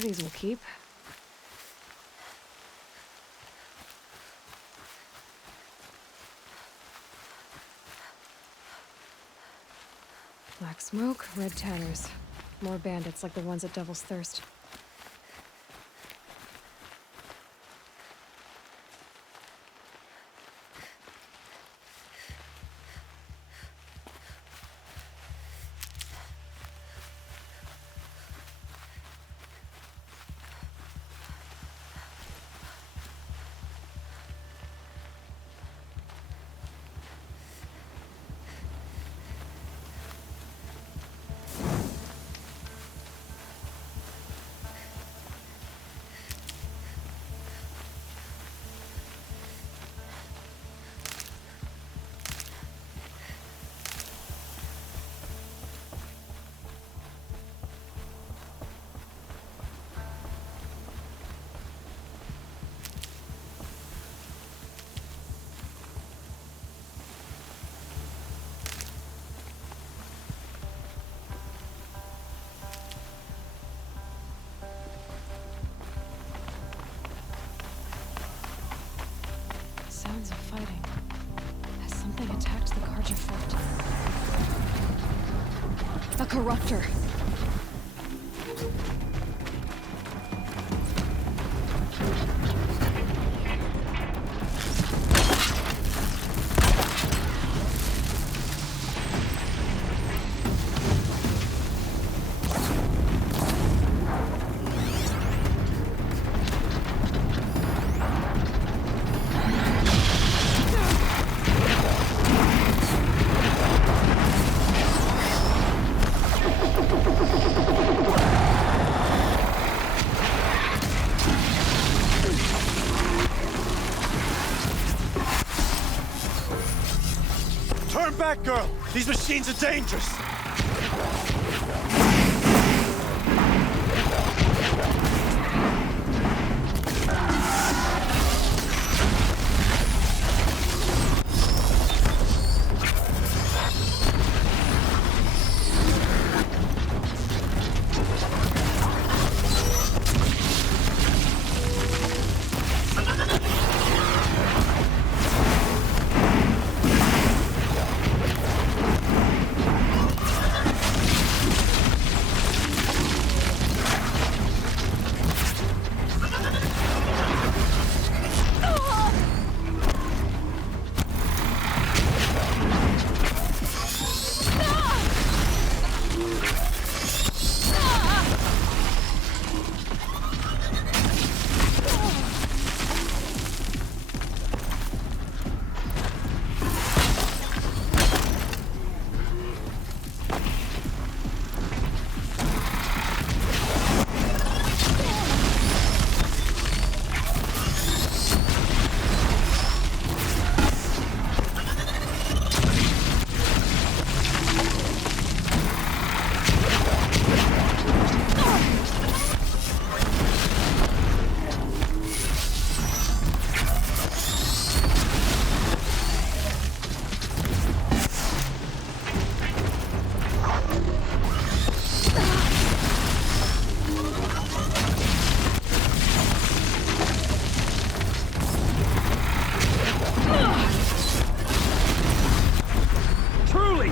These will keep. Black smoke, red tatters. More bandits like the ones at Devil's Thirst. Sounds of fighting. Has something attacked the Carja fort? A corruptor! Turn back, girl! These machines are dangerous!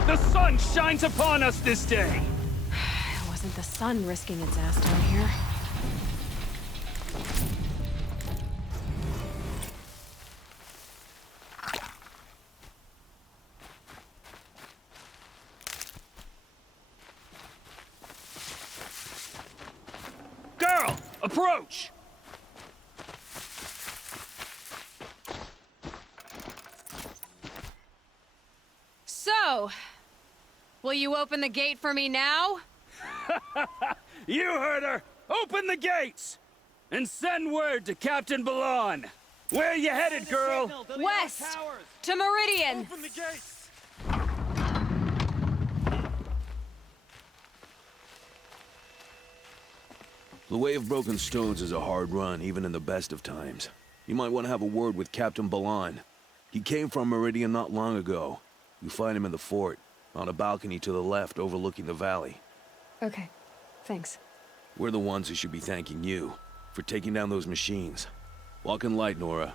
The sun shines upon us this day! It wasn't the sun risking its ass down here. Girl, approach! So, will you open the gate for me now? You heard her! Open the gates! And send word to Captain Balan! Where you headed, girl? West! To Meridian! Open the gates! The Way of Broken Stones is a hard run, even in the best of times. You might want to have a word with Captain Balan. He came from Meridian not long ago. You find him in the fort, on a balcony to the left overlooking the valley. Okay, thanks. We're the ones who should be thanking you for taking down those machines. Walk in light, Nora.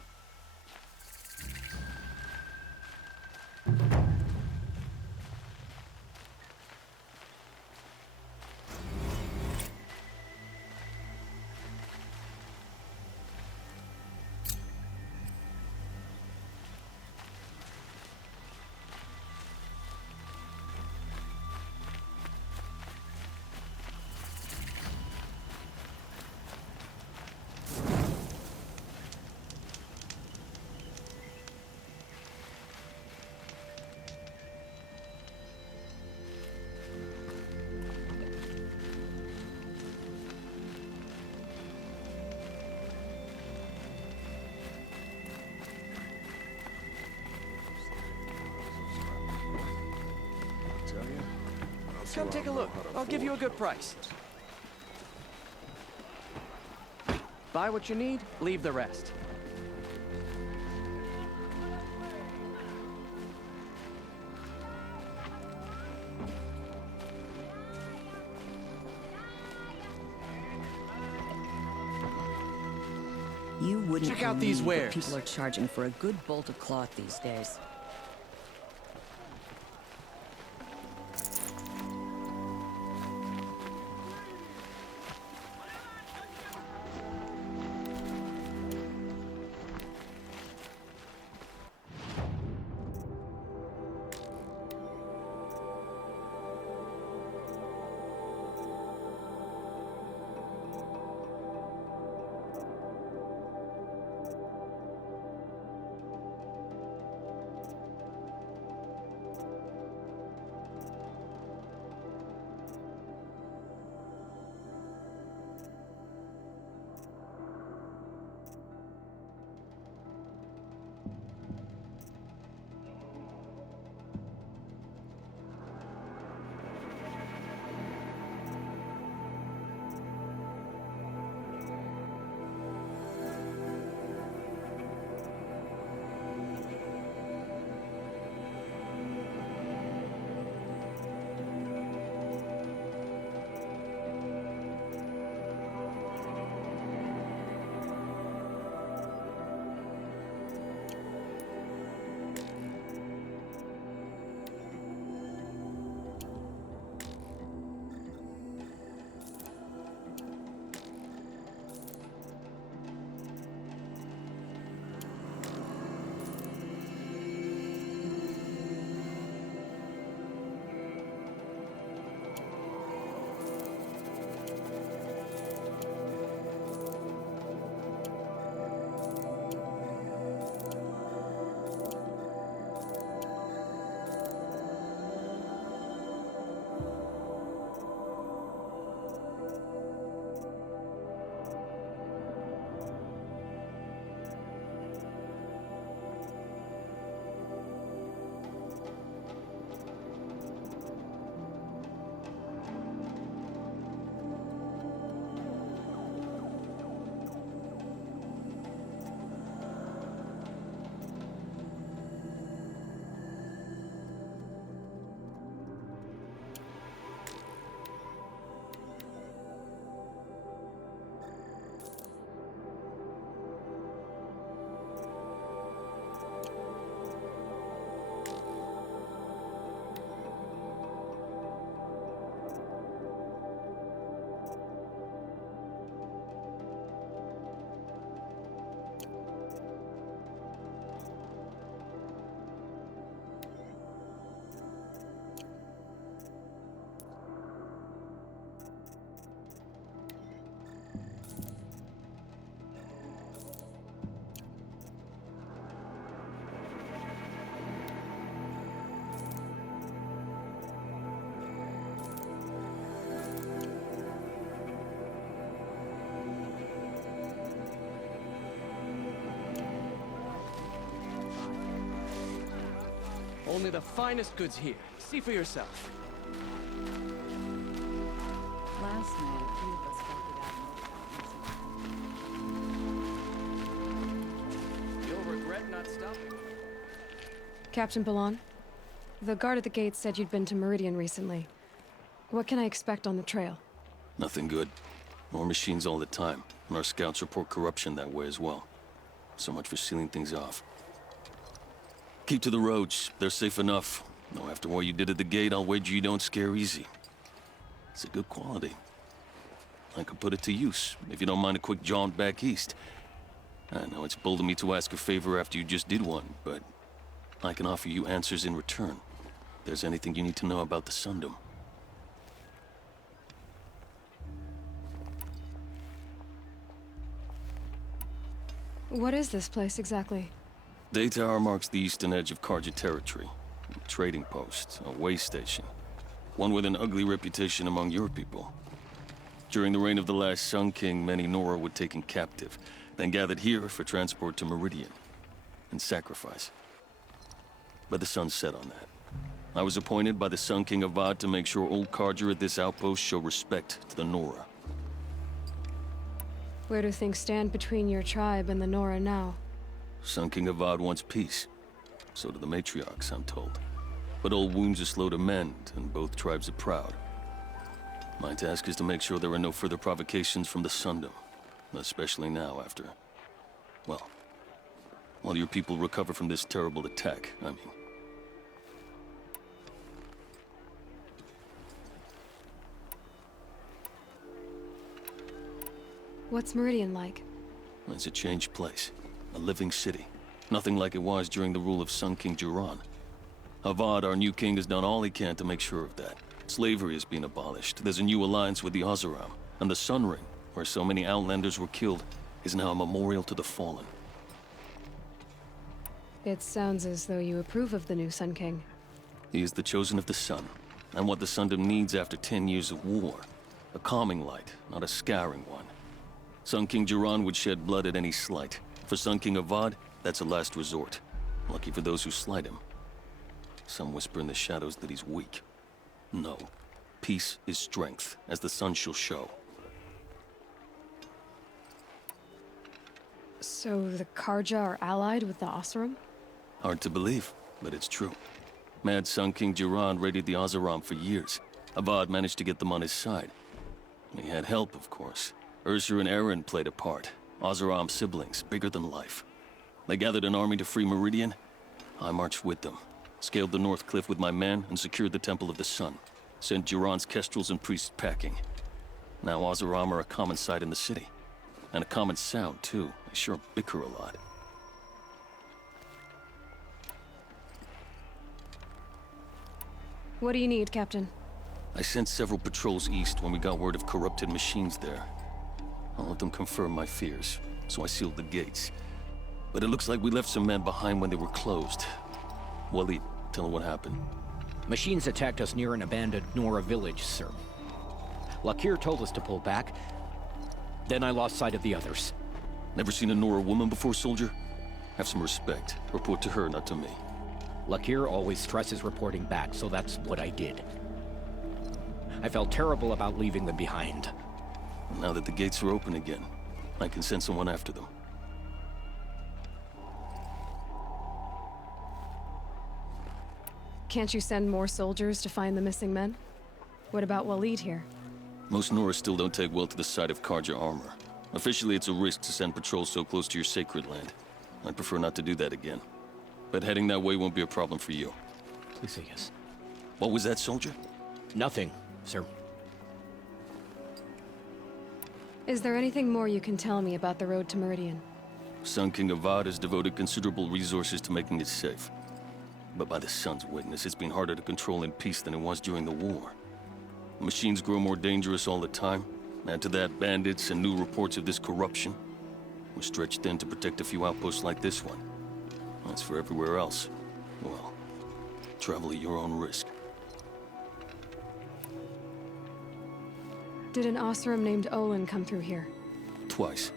Come take a look. I'll give you a good price. Buy what you need, leave the rest. You wouldn't Check out these believe what wares. people are charging for a good bolt of cloth these days. Only the finest goods here. See for yourself. Last night, a few of us felt it out. You'll regret not stopping. Captain Balon, the guard at the gate said you'd been to Meridian recently. What can I expect on the trail? Nothing good. More machines all the time, and our scouts report corruption that way as well. So much for sealing things off. Keep to the roads. They're safe enough. Though after what you did at the gate, I'll wager you don't scare easy. It's a good quality. I could put it to use, if you don't mind a quick jaunt back east. I know it's bold of me to ask a favor after you just did one, but I can offer you answers in return. If there's anything you need to know about the Sundom. What is this place exactly? Day Tower marks the eastern edge of Carja territory. A trading post, a way station. One with an ugly reputation among your people. During the reign of the last Sun King, many Nora were taken captive, then gathered here for transport to Meridian, and sacrifice. But the sun set on that. I was appointed by the Sun King Avad to make sure old Carja at this outpost show respect to the Nora. Where do things stand between your tribe and the Nora now? Sun King Avad wants peace. So do the matriarchs, I'm told. But old wounds are slow to mend, and both tribes are proud. My task is to make sure there are no further provocations from the Sundom. Especially now after... well, while your people recover from this terrible attack, I mean. What's Meridian like? It's a changed place. A living city. Nothing like it was during the rule of Sun King Jiran. Avad, our new king, has done all he can to make sure of that. Slavery has been abolished. There's a new alliance with the Oseram. And the Sun Ring, where so many Outlanders were killed, is now a memorial to the fallen. It sounds as though you approve of the new Sun King. He is the chosen of the Sun, and what the Sundom needs after 10 years of war. A calming light, not a scouring one. Sun King Jiran would shed blood at any slight. For Sun King Avad, that's a last resort. Lucky for those who slight him. Some whisper in the shadows that he's weak. No. Peace is strength, as the sun shall show. So the Carja are allied with the Oseram? Hard to believe, but it's true. Mad Sun King Jiran raided the Oseram for years. Avad managed to get them on his side. He had help, of course. Ursur and Eren played a part. Oseram siblings, bigger than life. They gathered an army to free Meridian. I marched with them. Scaled the North Cliff with my men and secured the Temple of the Sun. Sent Jiran's kestrels and priests packing. Now Oseram are a common sight in the city. And a common sound, too. They sure bicker a lot. What do you need, Captain? I sent several patrols east when we got word of corrupted machines there. I'll let them confirm my fears, so I sealed the gates. But it looks like we left some men behind when they were closed. Waleed, tell them what happened. Machines attacked us near an abandoned Nora village, sir. Lakir told us to pull back. Then I lost sight of the others. Never seen a Nora woman before, soldier? Have some respect. Report to her, not to me. Lakir always stresses reporting back, so that's what I did. I felt terrible about leaving them behind. Now that the gates are open again, I can send someone after them. Can't you send more soldiers to find the missing men? What about Waleed here? Most Nora still don't take well to the sight of Carja armor. Officially, it's a risk to send patrols so close to your sacred land. I'd prefer not to do that again. But heading that way won't be a problem for you. Please say yes. What was that, soldier? Nothing, sir. Is there anything more you can tell me about the road to Meridian? Sun King Avad has devoted considerable resources to making it safe. But by the sun's witness, it's been harder to control in peace than it was during the war. Machines grow more dangerous all the time. Add to that bandits and new reports of this corruption. We're stretched thin to protect a few outposts like this one. As for everywhere else, well, travel at your own risk. Did an Oseram named Olin come through here? Twice.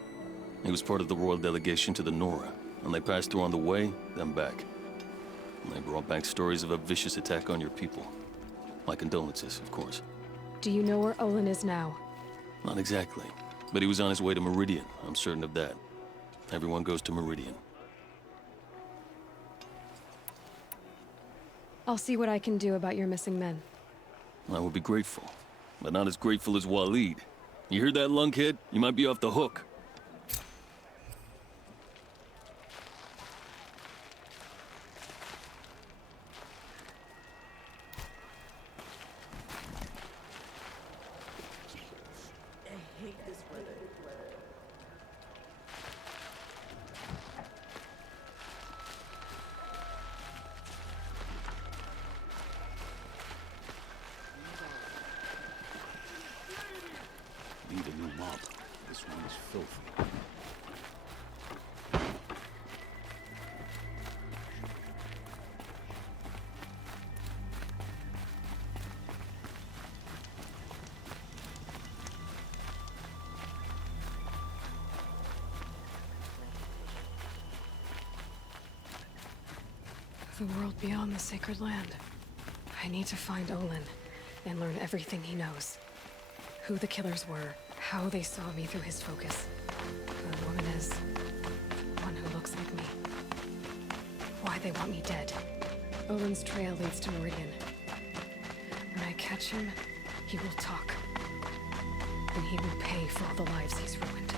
He was part of the royal delegation to the Nora, and they passed through on the way, then back. And they brought back stories of a vicious attack on your people. My condolences, of course. Do you know where Olin is now? Not exactly, but he was on his way to Meridian, I'm certain of that. Everyone goes to Meridian. I'll see what I can do about your missing men. I would be grateful, but not as grateful as Waleed. You heard that, lunkhead? You might be off the hook. Need a new mop. This one is filthy. The world beyond the sacred land. I need to find Olin and learn everything he knows. Who the killers were, how they saw me through his focus. Who the woman is. One who looks like me. Why they want me dead. Olin's trail leads to Meridian. When I catch him, he will talk. And he will pay for all the lives he's ruined.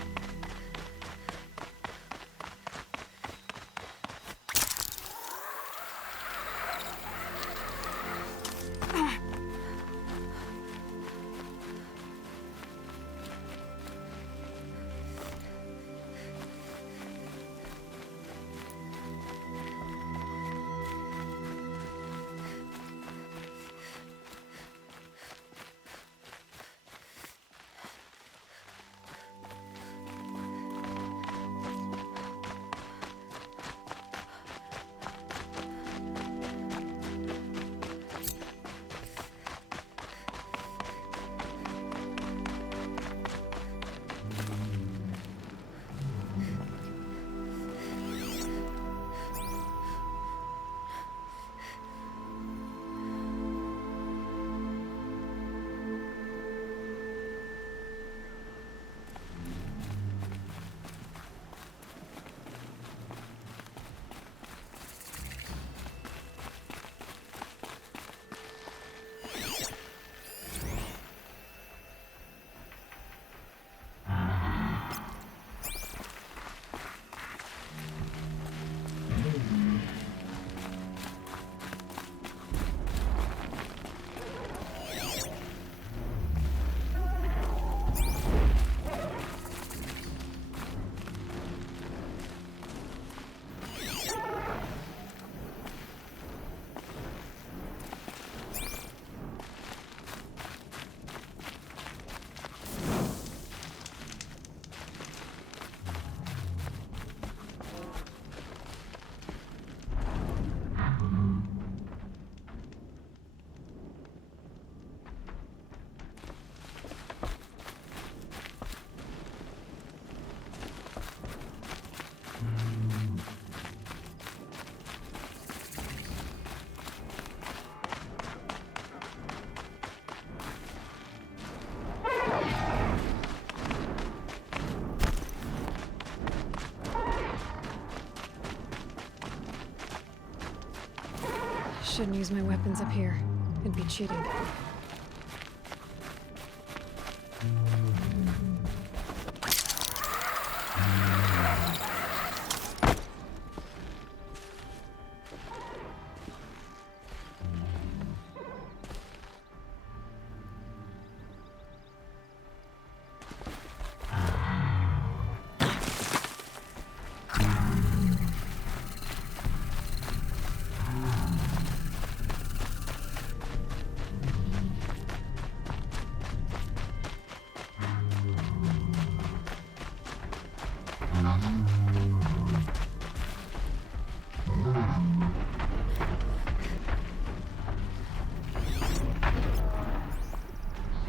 Shouldn't use my weapons up here. It'd be cheating.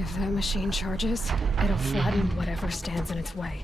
If that machine charges, it'll flatten whatever stands in its way.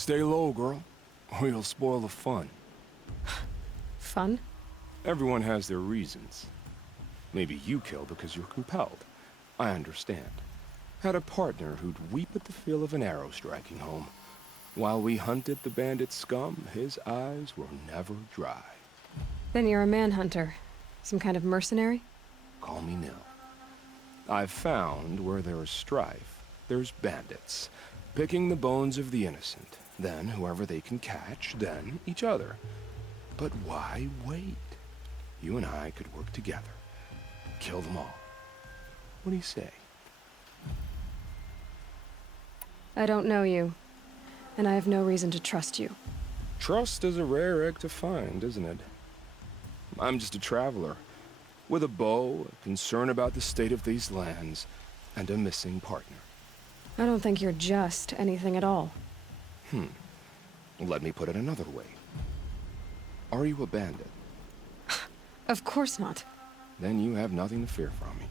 Stay low, girl, or you'll spoil the fun. Fun? Everyone has their reasons. Maybe you kill because you're compelled. I understand. Had a partner who'd weep at the feel of an arrow striking home. While we hunted the bandit scum, his eyes were never dry. Then you're a manhunter. Some kind of mercenary? Call me Nil. I've found where there is strife, there's bandits, picking the bones of the innocent. Then whoever they can catch, then each other. But why wait? You and I could work together. Kill them all. What do you say? I don't know you, and I have no reason to trust you. Trust is a rare egg to find, isn't it? I'm just a traveler, with a bow, a concern about the state of these lands, and a missing partner. I don't think you're just anything at all. Let me put it another way. Are you a bandit? Of course not. Then you have nothing to fear from me.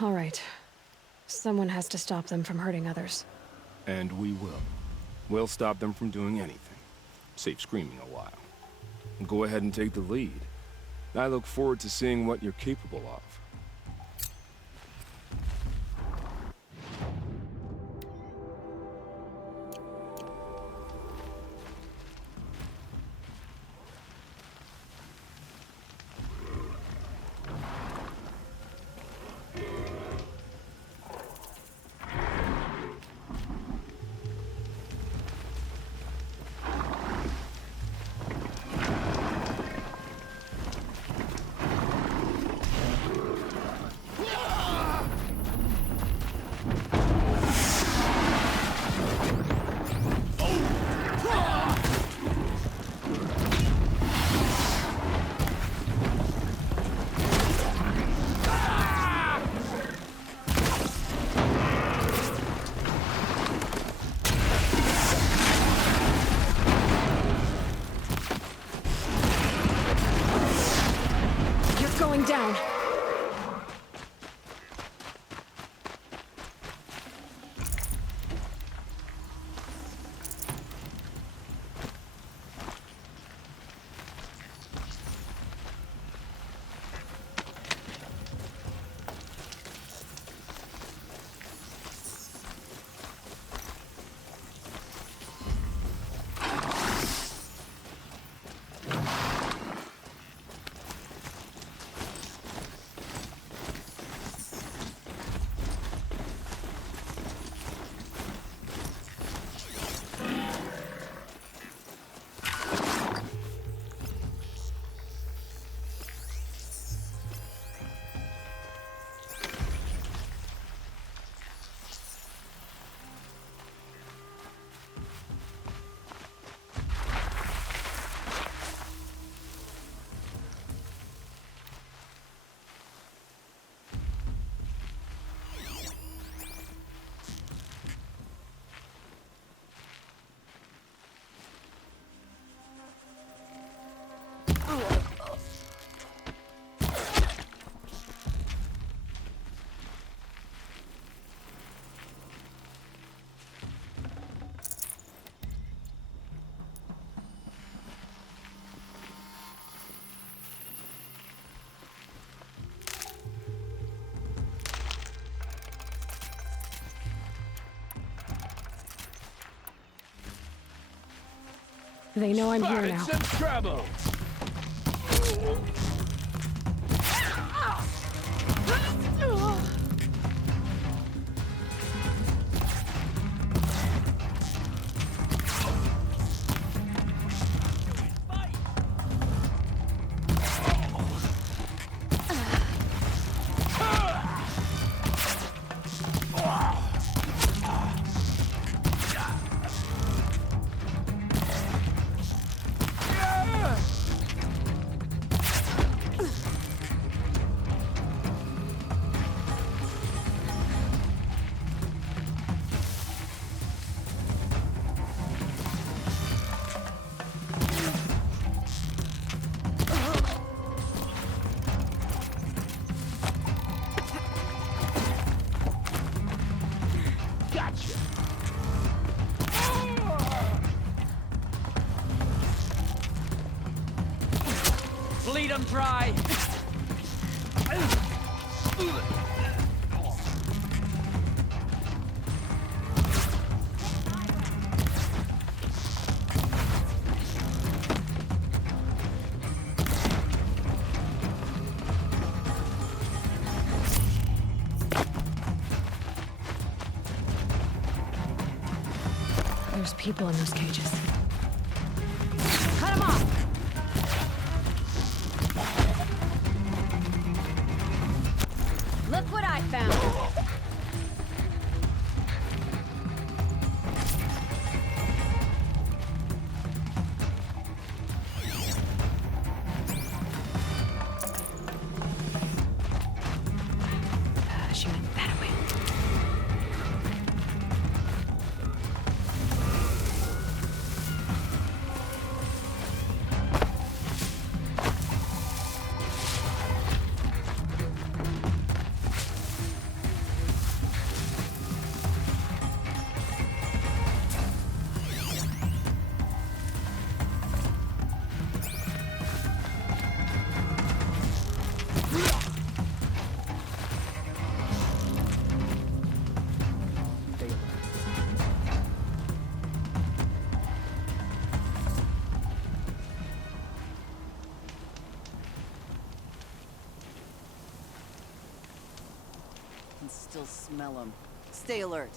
All right. Someone has to stop them from hurting others. And we will. We'll stop them from doing anything. Save screaming a while. Go ahead and take the lead. I look forward to seeing what you're capable of. Going down. They know I'm here now. Some trouble. bleed 'em dry. There's people in those cages. Cut him off! Look what I found! She went that way. I can still smell them. Stay alert.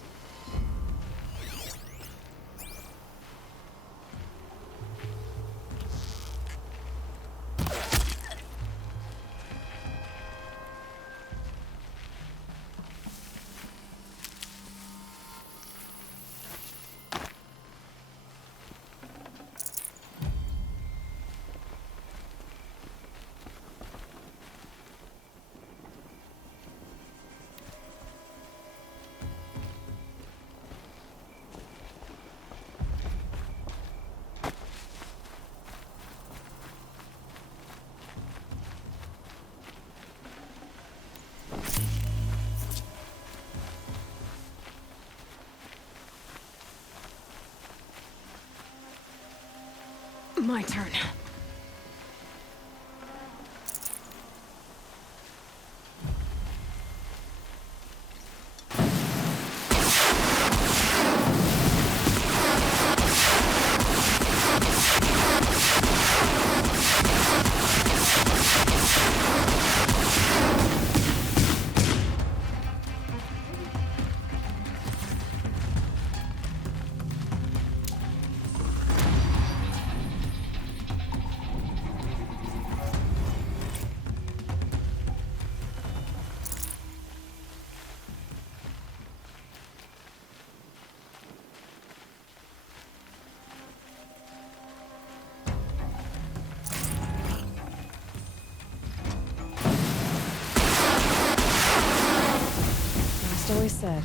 My turn. Always said,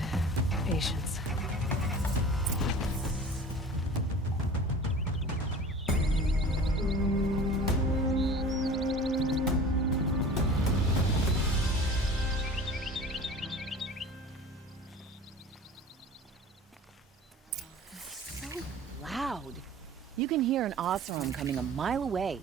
patience. So loud. You can hear an Oseram coming a mile away.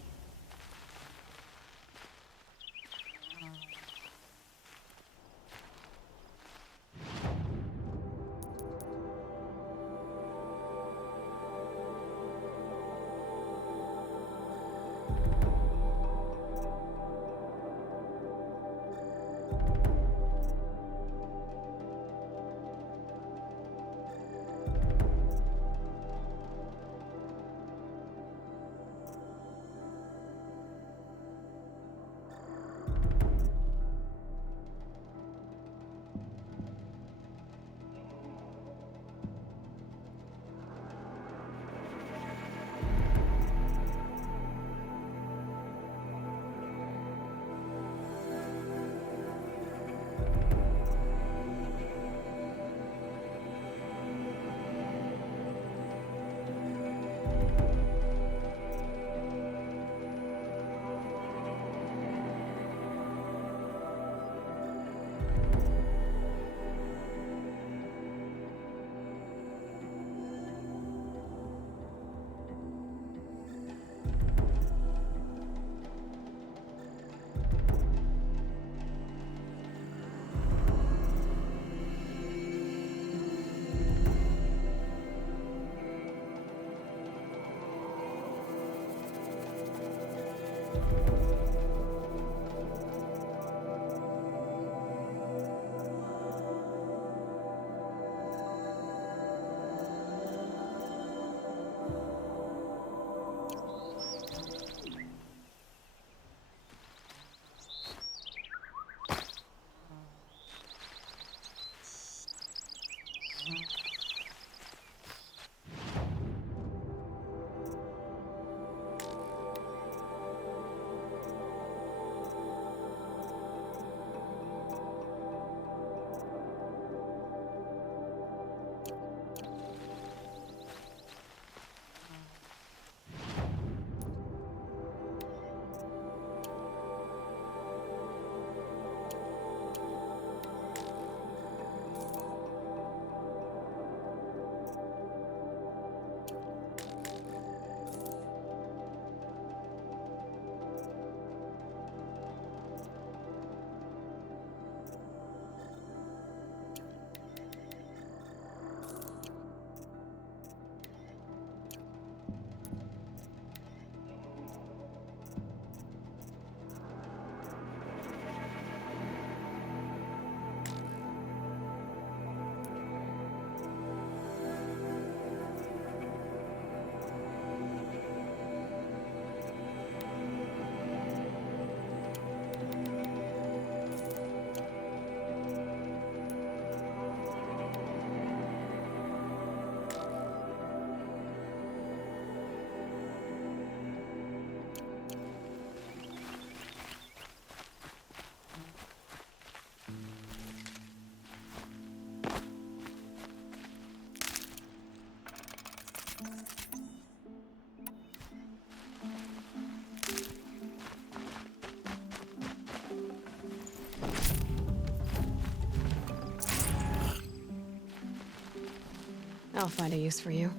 I'll find a use for you.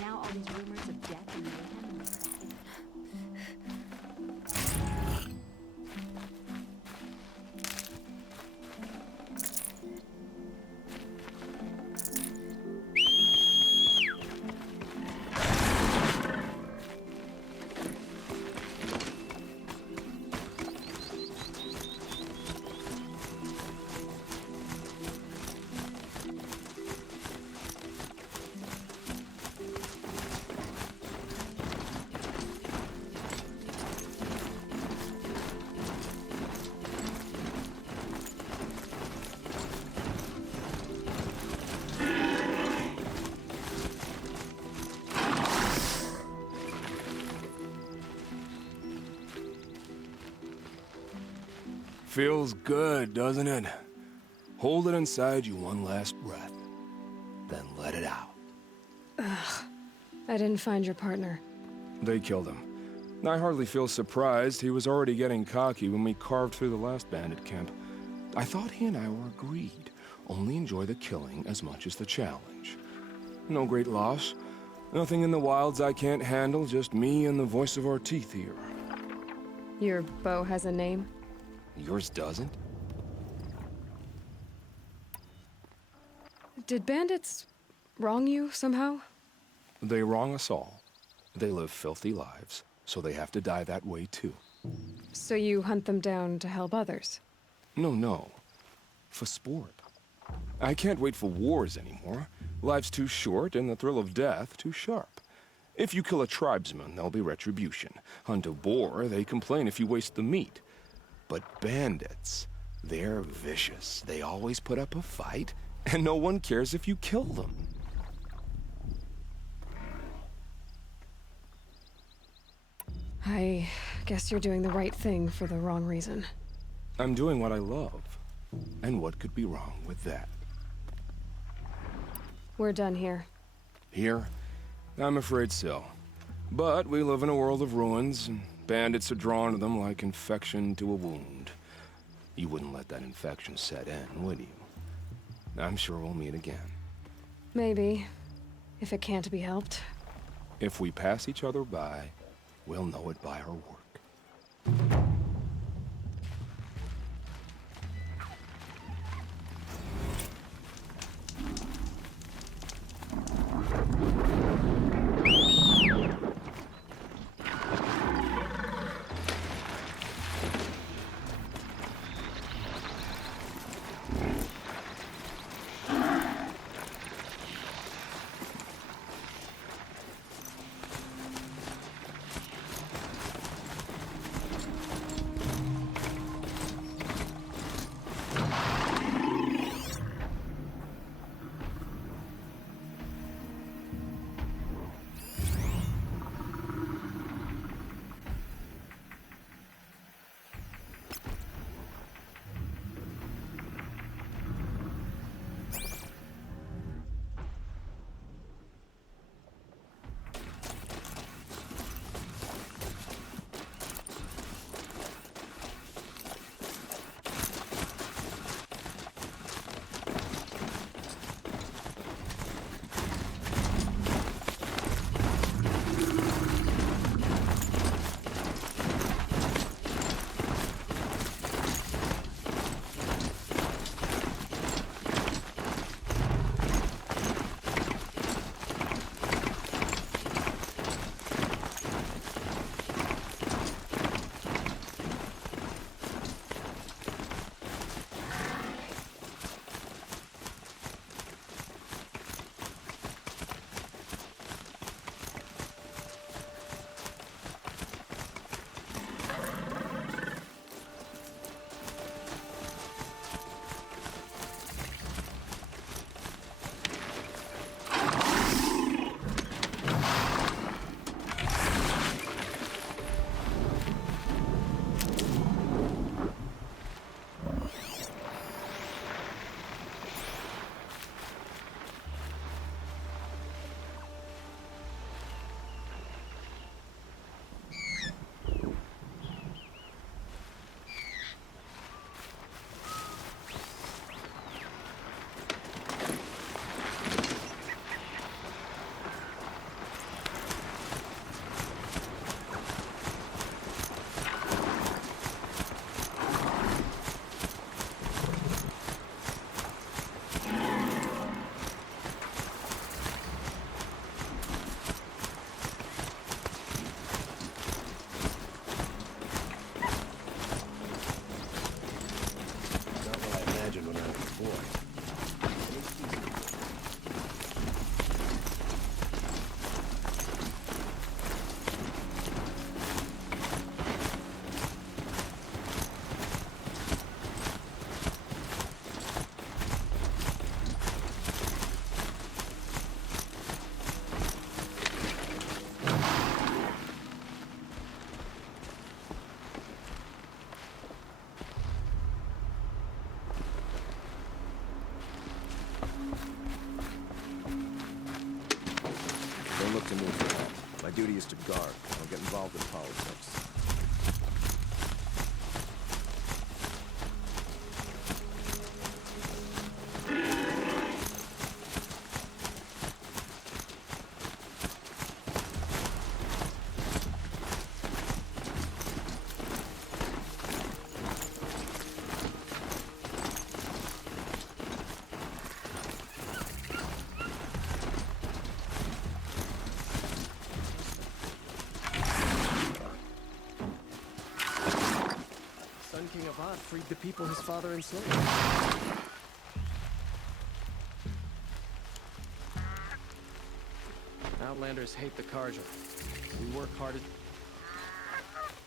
Now all these rumors of death and mayhem. Feels good, doesn't it? Hold it inside you one last breath, then let it out. I didn't find your partner. They killed him. I hardly feel surprised. He was already getting cocky when we carved through the last bandit camp. I thought he and I were agreed. Only enjoy the killing as much as the challenge. No great loss. Nothing in the wilds I can't handle, just me and the voice of our teeth here. Your bow has a name? Yours doesn't? Did bandits wrong you somehow? They wrong us all. They live filthy lives, so they have to die that way too. So you hunt them down to help others? No. For sport. I can't wait for wars anymore. Life's too short and the thrill of death too sharp. If you kill a tribesman, there'll be retribution. Hunt a boar, they complain if you waste the meat. But bandits, they're vicious. They always put up a fight, and no one cares if you kill them. I guess you're doing the right thing for the wrong reason. I'm doing what I love. And what could be wrong with that? We're done here. Here? I'm afraid so. But we live in a world of ruins, and bandits are drawn to them like infection to a wound. You wouldn't let that infection set in, would you? I'm sure we'll meet again. Maybe. If it can't be helped. If we pass each other by, we'll know it by our work. Don't look to me for that. My duty is to guard. I don't get involved in politics. King Avad freed the people his father enslaved. Outlanders hate the Carja. We work hard at...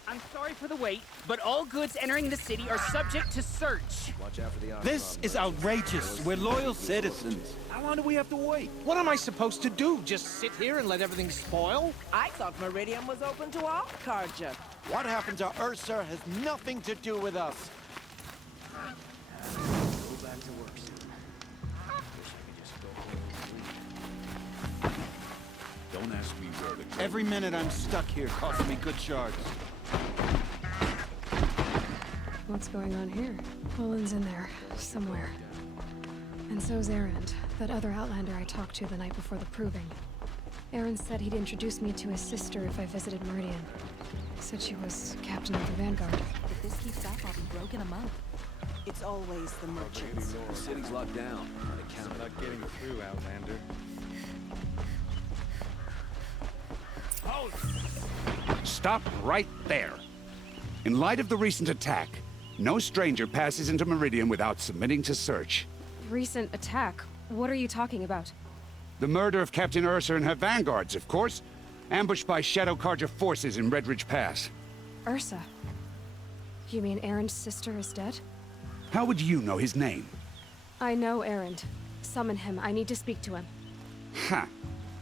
I'm sorry for the wait, but all goods entering the city are subject to search. Watch out for the This is outrageous. We're loyal citizens. How long do we have to wait? What am I supposed to do? Just sit here and let everything spoil? I thought Meridian was open to all Carja. What happened to Ursa has nothing to do with us. Go back to work soon. Wish I could just go home. Don't ask me where to go. Every minute I'm stuck here costs me good shards. What's going on here? Olin's in there, somewhere. And so's Erend, that other Outlander I talked to the night before the proving. Erend said he'd introduce me to his sister if I visited Meridian. Said she was captain of the Vanguard. If this keeps up, I'll be broken them up. It's always the merchants. The city's locked down. I'm not getting through, Outlander. Stop right there. In light of the recent attack, no stranger passes into Meridian without submitting to search. Recent attack? What are you talking about? The murder of Captain Ursa and her vanguards, of course. Ambushed by Shadow Carja forces in Redridge Pass. Ursa? You mean Erend's sister is dead? How would you know his name? I know Erend. Summon him. I need to speak to him. Ha!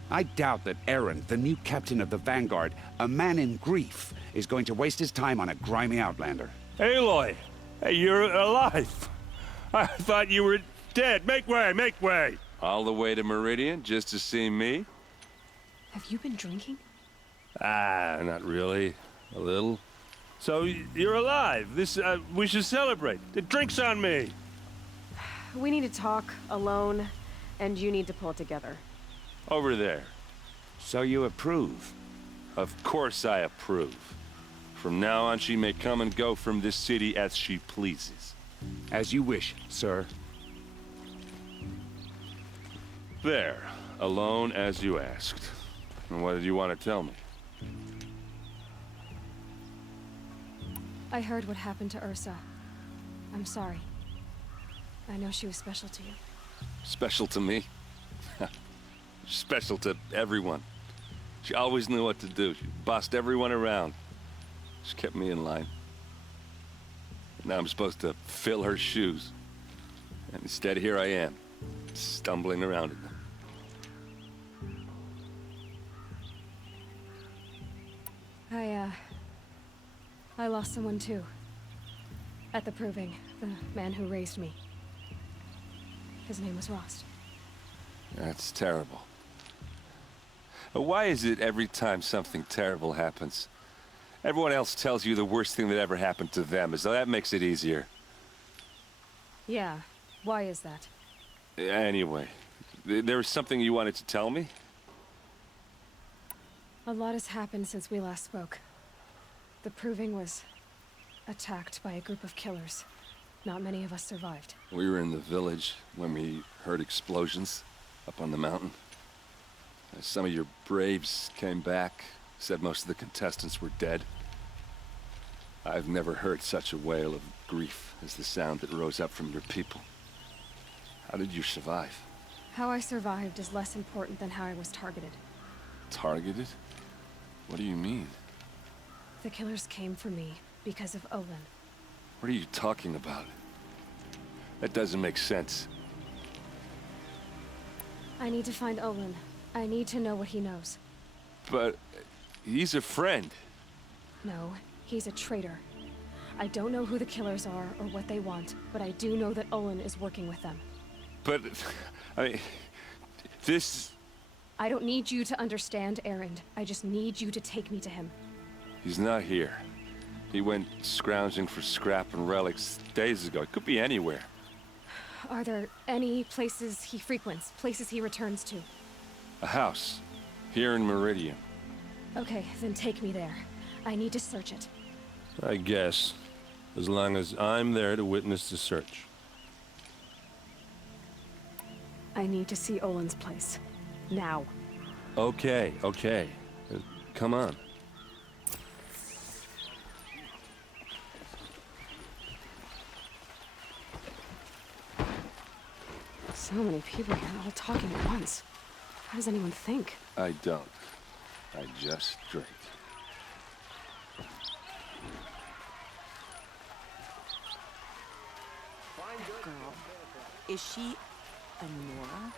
I doubt that Erend, the new captain of the Vanguard, a man in grief, is going to waste his time on a grimy Outlander. Aloy! Hey, you're alive! I thought you were dead. Make way, make way! All the way to Meridian just to see me? Have you been drinking? Ah, not really. A little. So, you're alive. We should celebrate. The drink's on me. We need to talk, alone, and you need to pull it together. Over there. So you approve? Of course I approve. From now on, she may come and go from this city as she pleases. As you wish, sir. There. Alone as you asked. And what did you want to tell me? I heard what happened to Ursa. I'm sorry. I know she was special to you. Special to me? Special to everyone. She always knew what to do. She bossed everyone around. She kept me in line. Now I'm supposed to fill her shoes. And instead, here I am, stumbling around in them. I lost someone too. At the proving, the man who raised me. His name was Rost. That's terrible. Why is it every time something terrible happens, everyone else tells you the worst thing that ever happened to them, as though that makes it easier? Yeah, why is that? Anyway, there was something you wanted to tell me? A lot has happened since we last spoke. The proving was attacked by a group of killers. Not many of us survived. We were in the village when we heard explosions up on the mountain. Some of your braves came back, said most of the contestants were dead. I've never heard such a wail of grief as the sound that rose up from your people. How did you survive? How I survived is less important than how I was targeted. Targeted? What do you mean? The killers came for me because of Olin. What are you talking about? That doesn't make sense. I need to find Olin. I need to know what he knows. But he's a friend. No, he's a traitor. I don't know who the killers are or what they want, but I do know that Olin is working with them. But, I mean, this... I don't need you to understand, Erend. I just need you to take me to him. He's not here. He went scrounging for scrap and relics days ago. It could be anywhere. Are there any places he frequents, places he returns to? A house. Here in Meridian. Okay, then take me there. I need to search it. I guess. As long as I'm there to witness the search. I need to see Olin's place. Now. Okay, okay. Come on. So many people here, all talking at once. How does anyone think? I don't. I just drink. Girl, is she a Nora?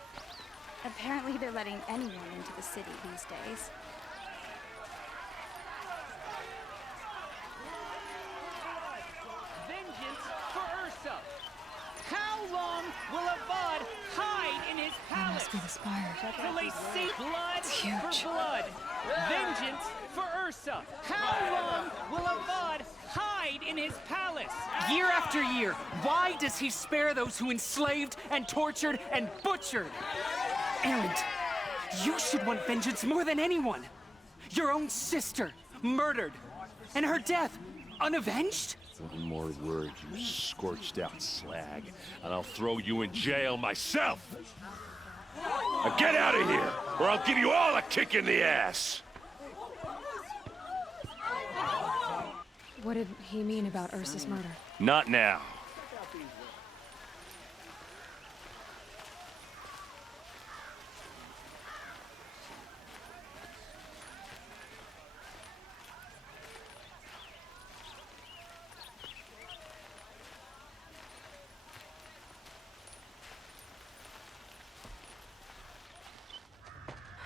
Apparently they're letting anyone into the city these days. Vengeance for Ursa! How long will Avad hide in his palace? Must be the spire. Till they see blood for blood. Vengeance for Ursa! How long will Avad hide in his palace, year after year. Why does he spare those who enslaved and tortured and butchered? Erend, you should want vengeance more than anyone. Your own sister, murdered, and her death, unavenged? One more word, you scorched out slag, and I'll throw you in jail myself! Now get out of here, or I'll give you all a kick in the ass! What did he mean about Ursa's murder? Not now.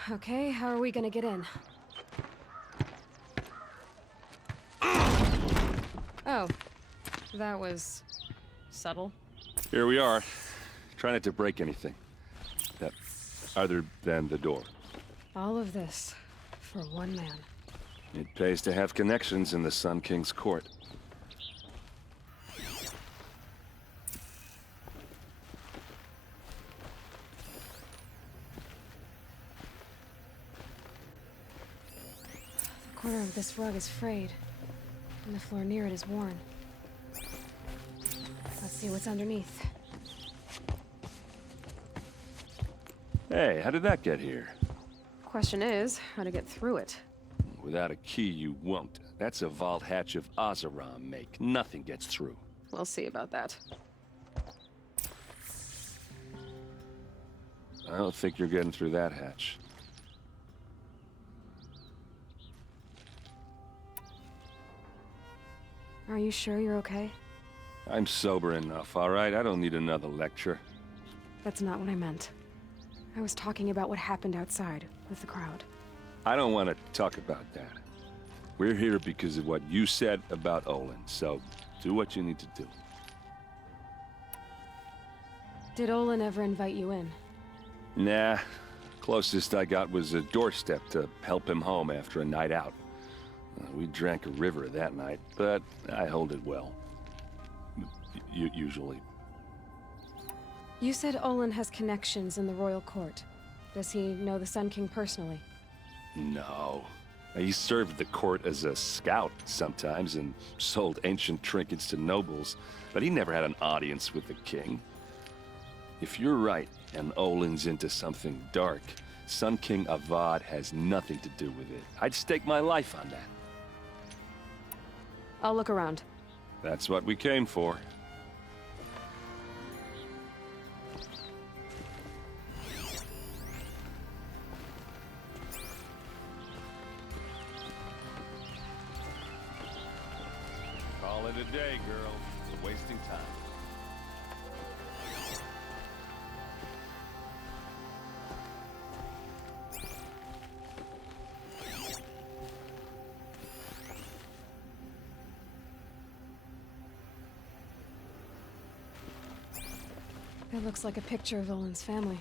Okay, how are we gonna get in? Oh, that was subtle. Here we are. Try not to break anything. That, other than the door. All of this for one man. It pays to have connections in the Sun King's court. The corner of this rug is frayed, and the floor near it is worn. Let's see what's underneath. Hey, how did that get here? Question is, how to get through it. Without a key, you won't. That's a vault hatch of Oseram make. Nothing gets through. We'll see about that. I don't think you're getting through that hatch. Are you sure you're okay? I'm sober enough, all right? I don't need another lecture. That's not what I meant. I was talking about what happened outside with the crowd. I don't want to talk about that. We're here because of what you said about Olin, so do what you need to do. Did Olin ever invite you in? Nah. Closest I got was a doorstep to help him home after a night out. We drank a river that night, but I hold it well. Usually. You said Olin has connections in the royal court. Does he know the Sun King personally? No. He served the court as a scout sometimes and sold ancient trinkets to nobles, but he never had an audience with the king. If you're right and Olin's into something dark, Sun King Avad has nothing to do with it. I'd stake my life on that. I'll look around. That's what we came for. Call it a day, girl. You're wasting time. It looks like a picture of Olin's family.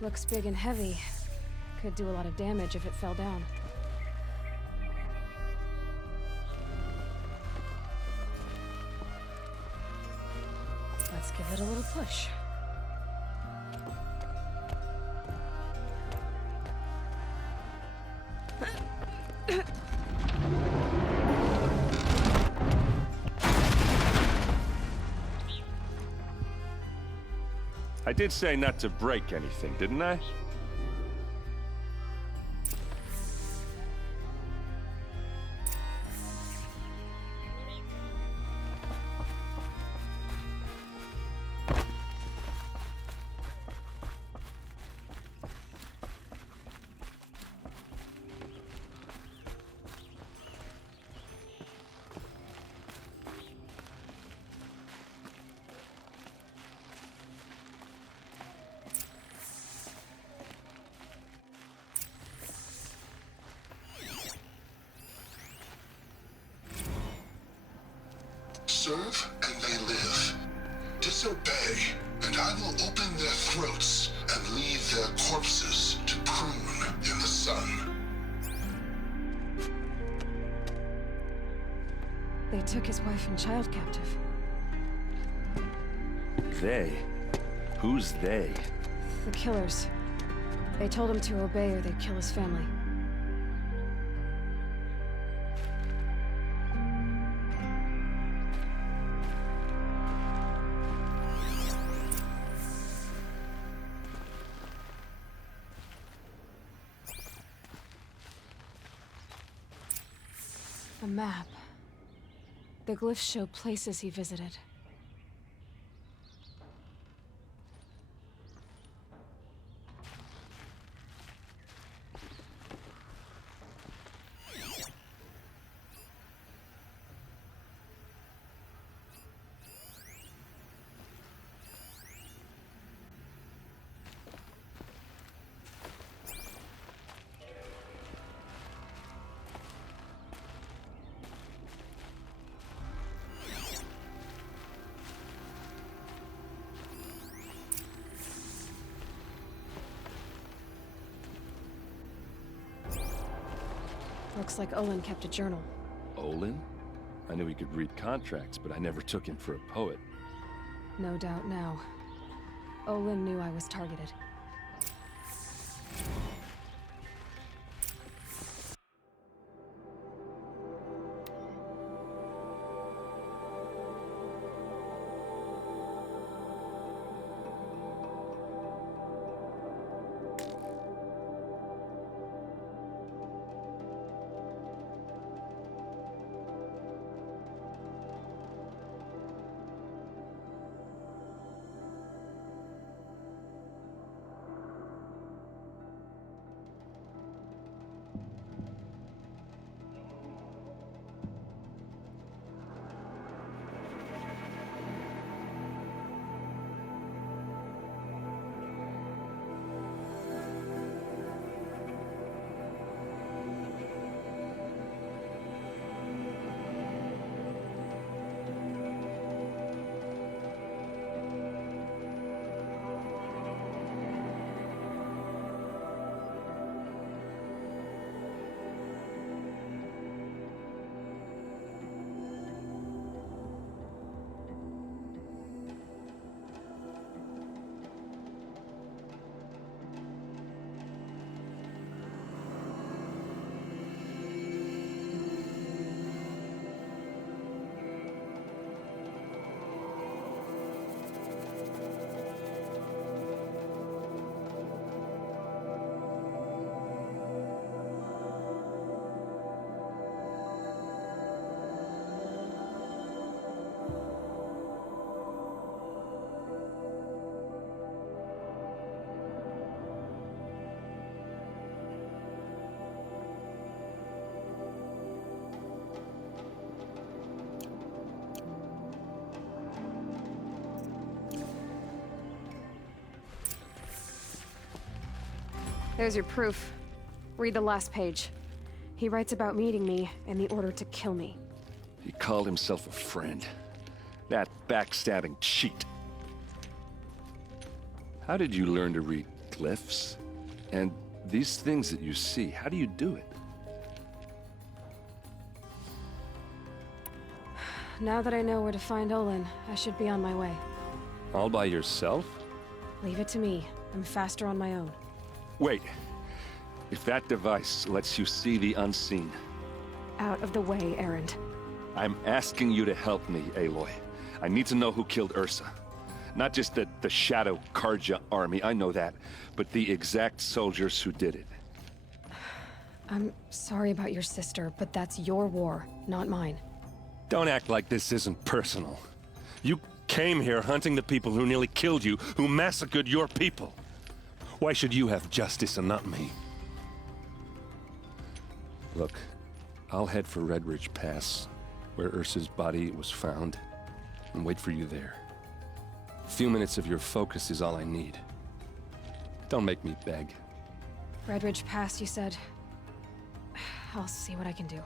Looks big and heavy. Could do a lot of damage if it fell down. Let's give it a little push. I did say not to break anything, didn't I? serve and they live. Disobey, and I will open their throats and leave their corpses to prune in the sun. They took his wife and child captive. They? Who's they? The killers. They told him to obey or they'd kill his family. A map. The glyphs show places he visited. Looks like Olin kept a journal. Olin? I knew he could read contracts, but I never took him for a poet. No doubt now. Olin knew I was targeted. There's your proof. Read the last page. He writes about meeting me and the order to kill me. He called himself a friend. That backstabbing cheat. How did you learn to read glyphs? And these things that you see, how do you do it? Now that I know where to find Olin, I should be on my way. All by yourself? Leave it to me. I'm faster on my own. Wait. If that device lets you see the unseen... Out of the way, Erend. I'm asking you to help me, Aloy. I need to know who killed Ursa. Not just the Shadow Carja army, I know that, but the exact soldiers who did it. I'm sorry about your sister, but that's your war, not mine. Don't act like this isn't personal. You came here hunting the people who nearly killed you, who massacred your people. Why should you have justice and not me? Look, I'll head for Redridge Pass, where Ursa's body was found, and wait for you there. A few minutes of your focus is all I need. Don't make me beg. Redridge Pass, you said? I'll see what I can do.